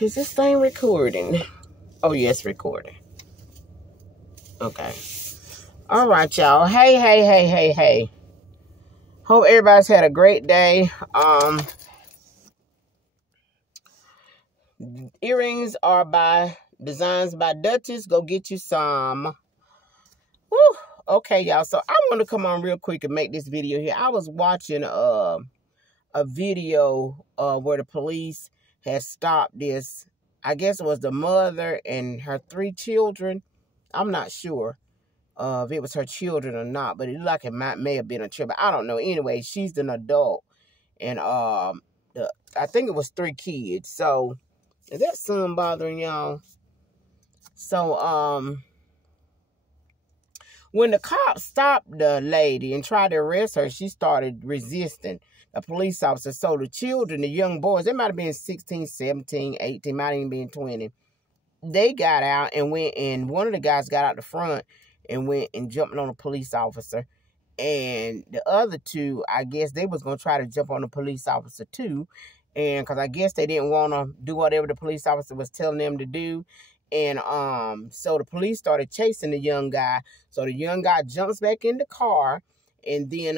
Is this thing recording? Oh, yes, recording. Okay. All right, y'all. Hey. Hope everybody's had a great day. Earrings are by Designs by Duchess. Go get you some. Woo. Okay, y'all. So I want to come on real quick and make this video here. I was watching a video where the police had stopped this. I guess it was the mother and her 3 children. I'm not sure if it was her children or not, but it looked like it may have been a child. But I don't know. Anyway, she's an adult, and I think it was 3 kids. So is that sun bothering y'all? So when the cops stopped the lady and tried to arrest her, she started resisting the police officer. So the children, the young boys, they might have been 16, 17, 18, might even been 20. They got out and went, and one of the guys got out the front and went and jumped on a police officer. And the other 2, I guess they was going to try to jump on the police officer too. And because I guess they didn't want to do whatever the police officer was telling them to do. And so the police started chasing the young guy. So the young guy jumps back in the car. And then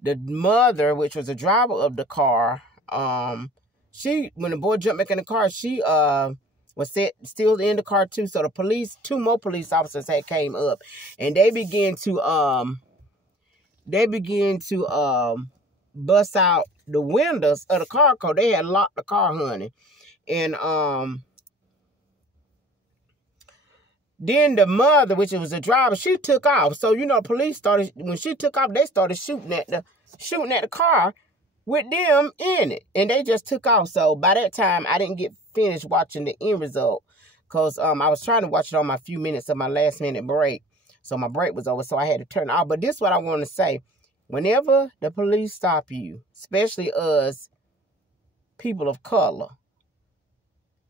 the mother, which was the driver of the car, when the boy jumped back in the car, she was still in the car too. So the police, 2 more police officers had came up, and they began to bust out the windows of the car because they had locked the car, honey. And then the mother, which was the driver, she took off. So police started, when she took off, they started shooting at the car with them in it, and they just took off. So by that time, I didn't get finished watching the end result because I was trying to watch it on my few minutes of my last minute break. So my break was over, so I had to turn it off. But this is what I want to say: whenever the police stop you, especially us people of color,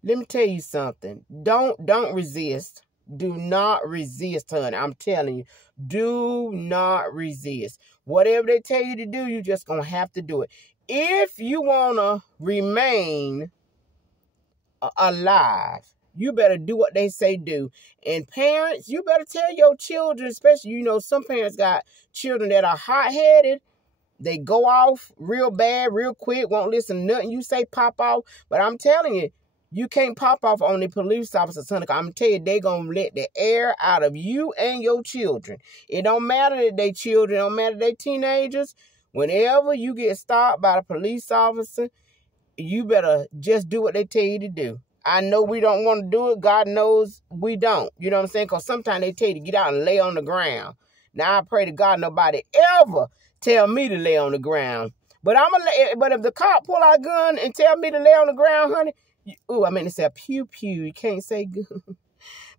let me tell you something. Don't resist. Do not resist, honey. I'm telling you, do not resist. Whatever they tell you to do, you just gonna have to do it. If you wanna remain alive, you better do what they say do. And parents, you better tell your children, especially, some parents got children that are hot-headed. They go off real bad, real quick, won't listen to nothing you say, pop off. But I'm telling you, you can't pop off on the police officers, honey. I'm telling you, they gonna let the air out of you and your children. It don't matter that they children, don't matter they teenagers. Whenever you get stopped by the police officer, you better just do what they tell you to do. I know we don't want to do it. God knows we don't. You know what I'm saying? Because sometimes they tell you to get out and lay on the ground. Now, I pray to God nobody ever tell me to lay on the ground. But if the cop pull out a gun and tell me to lay on the ground, honey, I meant to say pew pew. You can't say good.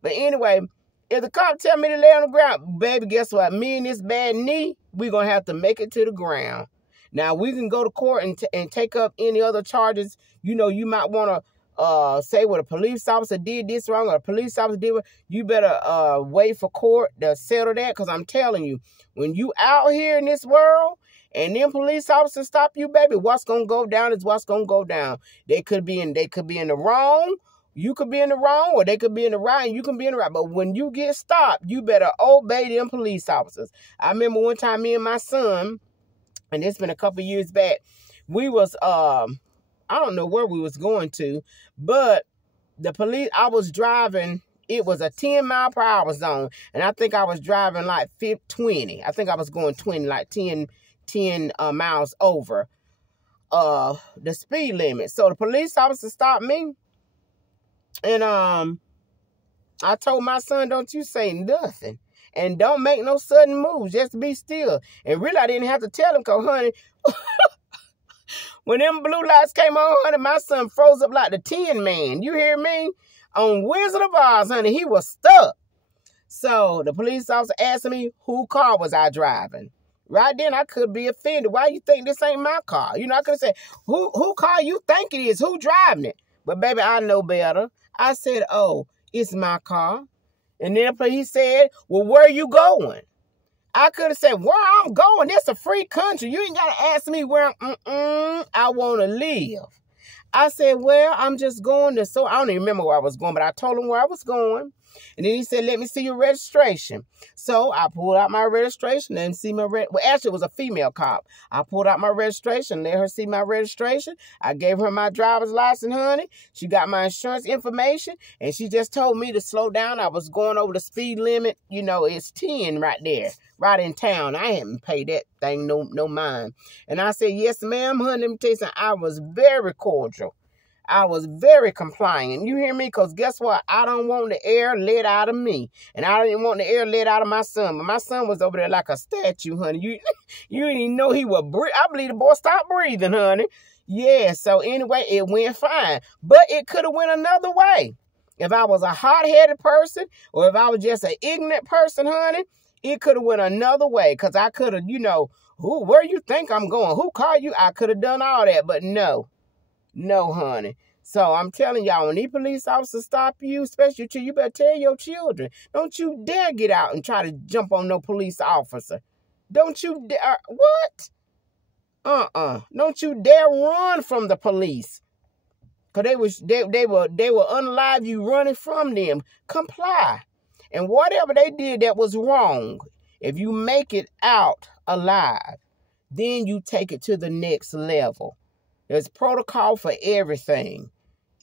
But anyway, if the cop tell me to lay on the ground, baby, guess what? Me and this bad knee, we're going to have to make it to the ground. Now, we can go to court and take up any other charges. You might want to say what a police officer did this wrong or a police officer did. You better wait for court to settle that, because I'm telling you, when you out here in this world, and then police officers stop you, baby, what's going to go down is what's going to go down. They could be in the wrong. You could be in the wrong, or they could be in the right, and you can be in the right. But when you get stopped, you better obey them police officers. I remember one time me and my son, and it's been a couple years back, we was, I don't know where we was going to, but the police, I was driving, it was a 10-mile-per-hour zone, and I think I was driving like 20. I think I was going 20, like 10 miles over the speed limit. So the police officer stopped me, and I told my son, don't you say nothing, and don't make no sudden moves, just be still. And really, I didn't have to tell him, because, honey, when them blue lights came on, honey, my son froze up like the Tin Man. You hear me? On Wizard of Oz, honey, he was stuck. So the police officer asked me, whose car was I driving? Right then, I could be offended. Why you think this ain't my car? I could have said, who car you think it is? Who driving it? But, baby, I know better. I said, oh, it's my car. And then he said, well, where are you going? I could have said, where I'm going, it's a free country. You ain't got to ask me where I want to live. I said, well, I'm just going to, so I don't even remember where I was going, but I told him where I was going. And then he said, let me see your registration. So I pulled out my registration and see my, well, actually it was a female cop. I pulled out my registration, let her see my registration. I gave her my driver's license, honey. She got my insurance information, and she just told me to slow down. I was going over the speed limit. You know, it's 10 right there, right in town. I hadn't paid that thing no mind. And I said, yes, ma'am, honey. Let me tell you something. I was very cordial. I was very compliant. You hear me? Because guess what? I don't want the air let out of me. And I didn't want the air let out of my son. But my son was over there like a statue, honey. You didn't even know he would breathe. I believe the boy stopped breathing, honey. Yeah, so anyway, it went fine. But it could have went another way. If I was a hot-headed person or if I was just an ignorant person, honey, it could have went another way. Because I could have, where you think I'm going? Who called you? I could have done all that. But no. No, honey. So I'm telling y'all, when these police officers stop you, especially you better tell your children. Don't you dare get out and try to jump on no police officer. Don't you dare. What? Don't you dare run from the police. Because they will unalive you running from them. Comply. And whatever they did that was wrong, if you make it out alive, then you take it to the next level. There's protocol for everything.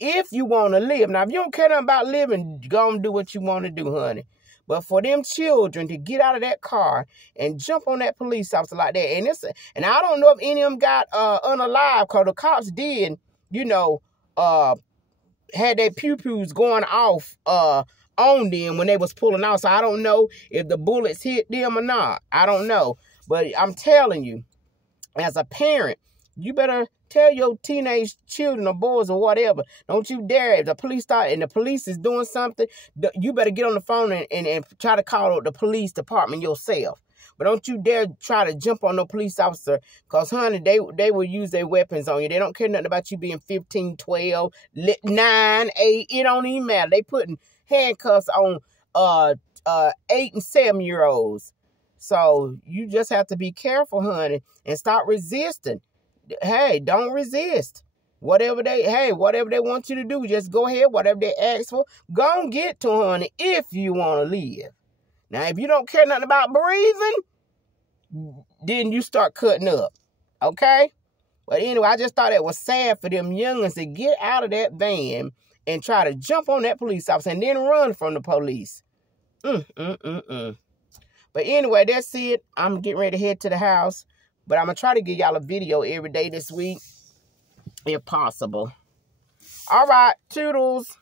If you want to live. Now, if you don't care nothing about living, go and do what you want to do, honey. But for them children to get out of that car and jump on that police officer like that, and I don't know if any of them got unalive, because the cops did, had their pew-pews going off on them when they was pulling out. So I don't know if the bullets hit them or not. I don't know. But I'm telling you, as a parent, you better tell your teenage children or boys or whatever, don't you dare, if the police start and the police is doing something, you better get on the phone and try to call the police department yourself. But don't you dare try to jump on no police officer, because, honey, they will use their weapons on you. They don't care nothing about you being 15, 12, 9, 8. It don't even matter. They putting handcuffs on 8 and 7-year-olds. So you just have to be careful, honey, and stop resisting. Hey, don't resist. Whatever they want you to do, just go ahead. Whatever they ask for, go and get to, honey, if you want to live. Now, if you don't care nothing about breathing, then you start cutting up. Okay? But anyway, I just thought it was sad for them youngins to get out of that van and try to jump on that police officer and then run from the police. But anyway, that's it. I'm getting ready to head to the house. But I'm going to try to give y'all a video every day this week, if possible. All right, toodles.